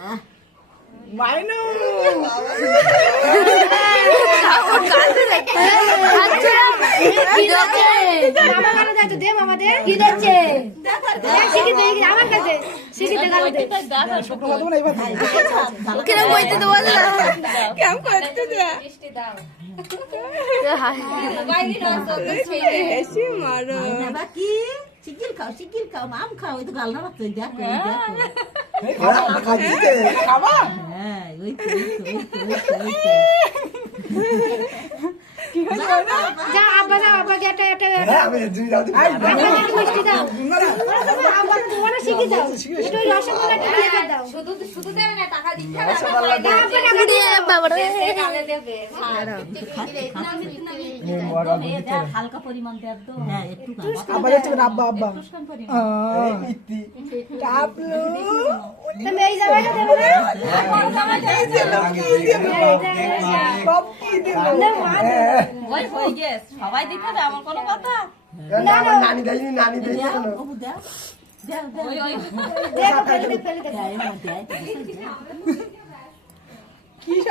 মাইনু শিগগির খাও আম খাও ওই তো গাল না তুই দেখো খাবা হ্যাঁ ওই তো কি হইছে যা আব্বা এটা হ্যাঁ আমি দুই দাও মিষ্টি দাও আব্বা তোমার শিখে দাও এটা ওই রসগোল্লাটা দিয়ে দাও শুধু দেবে না টাকা দিতে হবে রসগোল্লা হালকা পরিমাণ দেব তো হ্যাঁ একটু আবার একটু আব্বা আব্বা ইতি টাপলু তুমি এই জায়গাটা দেবে না সব কি দিল ওই হয়ে গেছে সবাই দিতে হবে আমার কোনো কথা আমার নানি দেয়নি নানি দেয়নি বাবু দাও দাও দাও ওই দেখো ফেলে দে দেয় মধ্যে কি সব